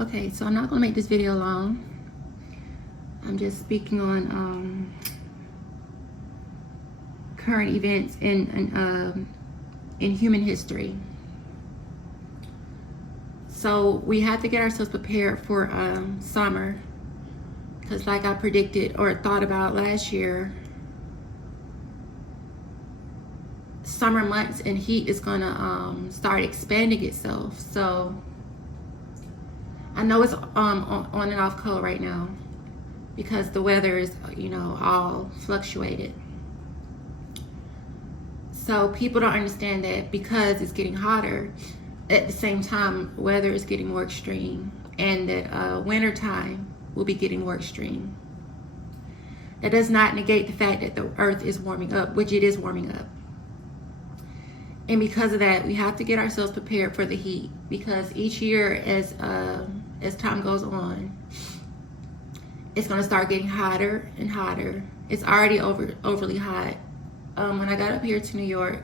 Okay, so I'm not gonna make this video long. I'm just speaking on current events in human history. So we have to get ourselves prepared for summer, because like I predicted or thought about last year, summer months and heat is gonna start expanding itself. So I know it's on and off cold right now because the weather is, all fluctuated. So people don't understand that because it's getting hotter, at the same time, weather is getting more extreme, and that winter time will be getting more extreme. That does not negate the fact that the earth is warming up, which it is warming up. And because of that, we have to get ourselves prepared for the heat, because each year as time goes on, it's going to start getting hotter and hotter. It's already overly hot. When I got up here to New York,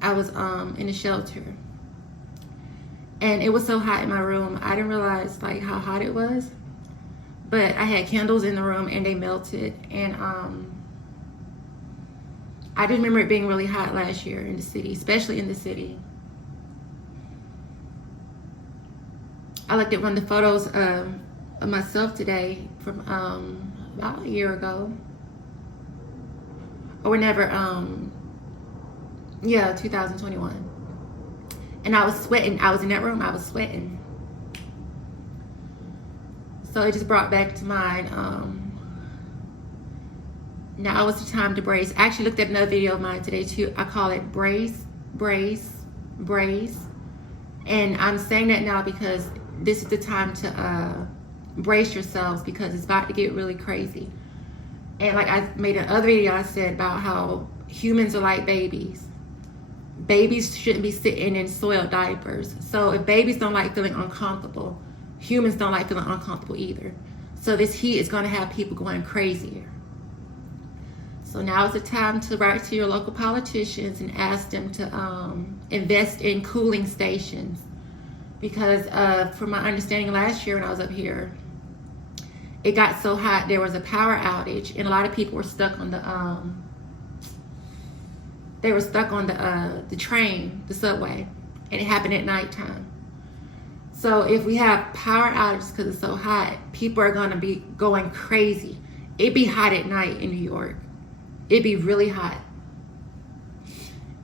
I was in a shelter, and it was so hot in my room, I didn't realize like how hot it was. But I had candles in the room and they melted, and I just remember it being really hot last year in the city, especially in the city. I looked at one of the photos of myself today from about a year ago, or whenever, 2021. And I was sweating. I was in that room, I was sweating. So it just brought back to mind, now is the time to brace. I actually looked at another video of mine today too. I call it brace, brace, brace. And I'm saying that now because this is the time to brace yourselves, because it's about to get really crazy. And like I made another video, I said about how humans are like babies. Babies shouldn't be sitting in soiled diapers. So if babies don't like feeling uncomfortable, humans don't like feeling uncomfortable either. So this heat is going to have people going crazier. So now is the time to write to your local politicians and ask them to invest in cooling stations. Because from my understanding last year when I was up here, it got so hot there was a power outage, and a lot of people were stuck on the train, the subway, and it happened at nighttime. So if we have power outages because it's so hot, people are gonna be going crazy. It'd be hot at night in New York. It'd be really hot.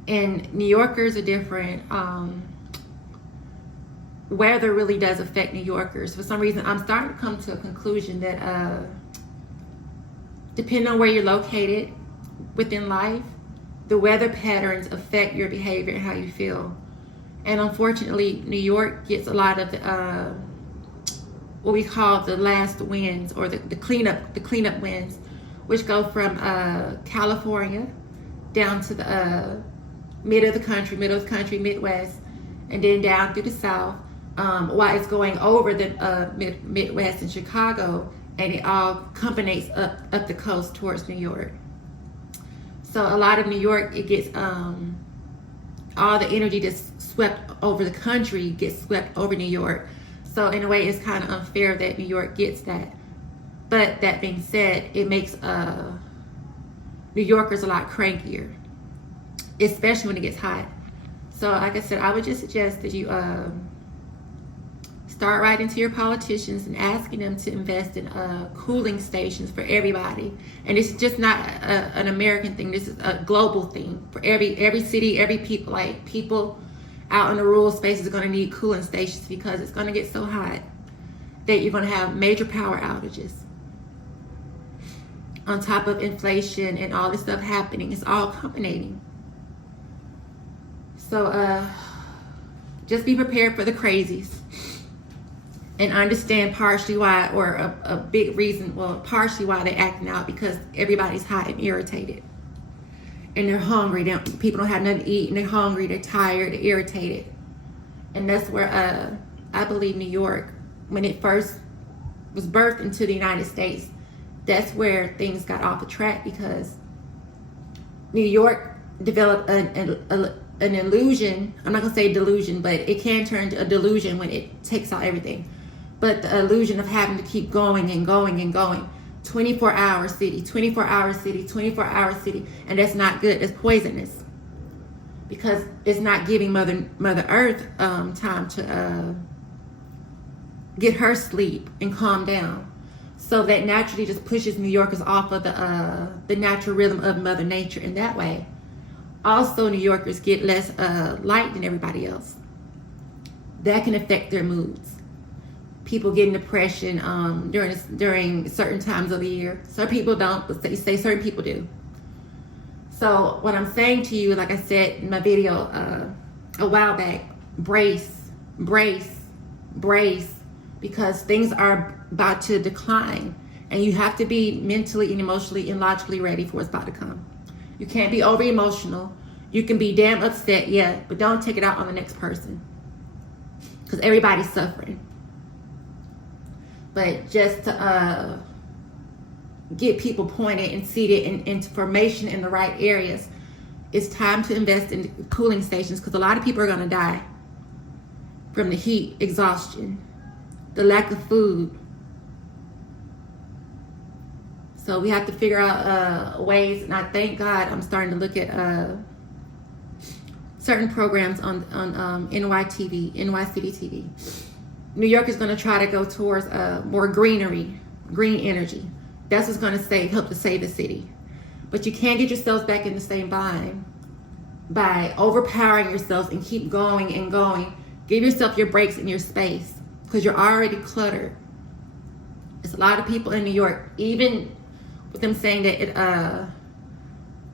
And New Yorkers are different. Weather really does affect New Yorkers. For some reason, I'm starting to come to a conclusion that depending on where you're located within life, the weather patterns affect your behavior and how you feel. And unfortunately, New York gets a lot of the, what we call the last winds, or the cleanup winds, which go from California down to the middle of the country, Midwest, and then down through the South, while it's going over the Midwest and Chicago, and it all culminates up the coast towards New York. So a lot of New York, it gets all the energy that's swept over the country gets swept over New York. So in a way, it's kind of unfair that New York gets that. But that being said, it makes New Yorkers a lot crankier, especially when it gets hot. So like I said, I would just suggest that you start writing to your politicians and asking them to invest in cooling stations for everybody. And it's just not an American thing. This is a global thing for every city, every people. Like people out in the rural spaces are going to need cooling stations, because it's going to get so hot that you're going to have major power outages. On top of inflation and all this stuff happening, it's all culminating. So just be prepared for the crazies. And understand partially why, or a big reason, partially why they're acting out, because everybody's hot and irritated. And they're hungry. People don't have nothing to eat, and they're hungry, they're tired, they're irritated. And that's where I believe New York, when it first was birthed into the United States, that's where things got off the track, because New York developed an illusion. I'm not gonna say delusion, but it can turn to a delusion when it takes out everything. but the illusion of having to keep going and going and going. 24-hour city, 24-hour city, 24-hour city, and that's not good. It's poisonous because it's not giving Mother Earth time to get her sleep and calm down. So that naturally just pushes New Yorkers off of the natural rhythm of Mother Nature in that way. Also, New Yorkers get less light than everybody else. That can affect their moods. People get in depression during certain times of the year. Some people don't, but they say certain people do. So what I'm saying to you, like I said in my video a while back, brace, brace, brace, because things are about to decline, and you have to be mentally and emotionally and logically ready for what's about to come. You can't be over emotional. You can be damn upset, yeah, but don't take it out on the next person, because everybody's suffering. But just to get people pointed and seated in information in the right areas, it's time to invest in cooling stations, because a lot of people are going to die from the heat, exhaustion, the lack of food. So we have to figure out ways, and I thank God I'm starting to look at certain programs on NYTV, NYCity TV. New York is going to try to go towards more greenery, green energy. That's what's going to help to save the city. But you can't get yourselves back in the same bind by overpowering yourselves and keep going and going. Give yourself your breaks and your space, because you're already cluttered. There's a lot of people in New York, even with them saying that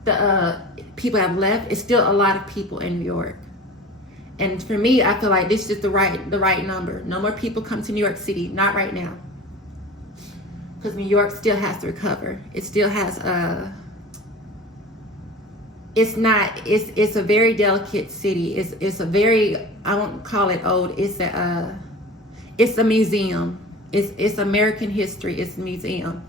the people have left, it's still a lot of people in New York. And for me, I feel like this is the right number. No more people come to New York City, not right now. Because New York still has to recover. It still has it's a very delicate city. It's a very, I won't call it old, it's a museum. It's American history, it's a museum.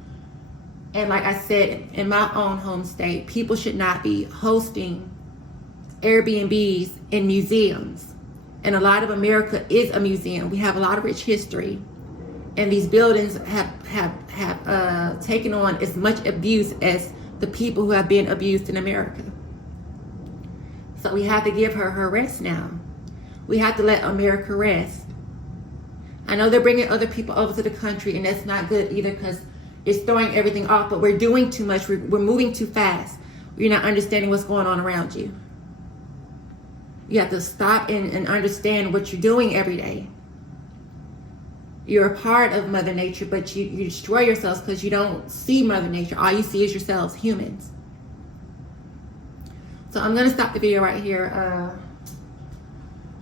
And like I said, in my own home state, people should not be hosting Airbnbs in museums. And a lot of America is a museum. We have a lot of rich history, and these buildings have taken on as much abuse as the people who have been abused in America. So we have to give her rest now. We have to let America rest. I know they're bringing other people over to the country, and that's not good either, because it's throwing everything off. But we're doing too much. We're moving too fast. You're not understanding what's going on around you. You have to stop and understand what you're doing every day. You're a part of Mother Nature, but you destroy yourselves because you don't see Mother Nature. All you see is yourselves, humans. So I'm going to stop the video right here.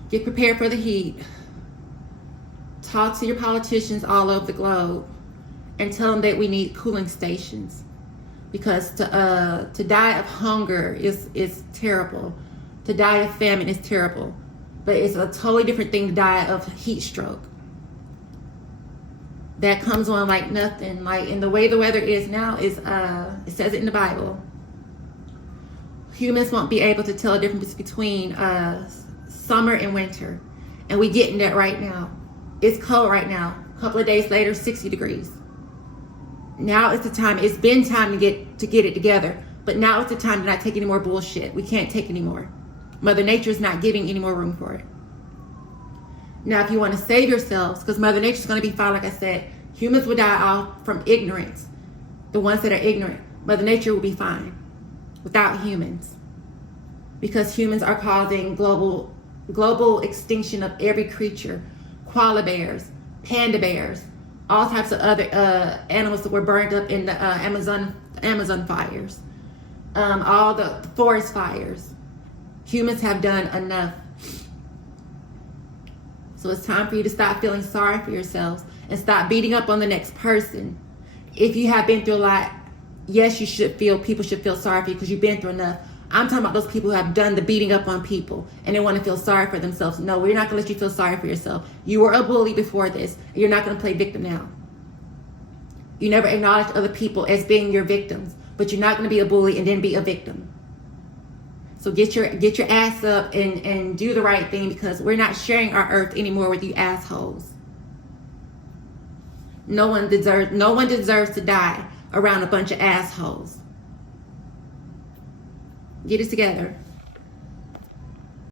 Get prepared for the heat. Talk to your politicians all over the globe and tell them that we need cooling stations, because to die of hunger is terrible. To die of famine is terrible, but it's a totally different thing to die of heat stroke. That comes on like nothing. Like, in the way the weather is now, is it says it in the Bible. Humans won't be able to tell the difference between summer and winter, and we getting that right now. It's cold right now. A couple of days later, 60 degrees. Now is the time. It's been time to get it together, but now is the time to not take any more bullshit. We can't take any more. Mother Nature is not giving any more room for it. Now, if you want to save yourselves, because Mother Nature is going to be fine, like I said, humans will die off from ignorance. The ones that are ignorant, Mother Nature will be fine without humans, because humans are causing global extinction of every creature, koala bears, panda bears, all types of other animals that were burned up in the Amazon fires, all the forest fires. Humans have done enough. So it's time for you to stop feeling sorry for yourselves and stop beating up on the next person. If you have been through a lot, yes, people should feel sorry for you because you've been through enough. I'm talking about those people who have done the beating up on people and they want to feel sorry for themselves. No, we're not going to let you feel sorry for yourself. You were a bully before this. You're not going to play victim now. You never acknowledge other people as being your victims, but you're not going to be a bully and then be a victim. So get your ass up and do the right thing, because we're not sharing our earth anymore with you assholes. No one deserves to die around a bunch of assholes. Get it together.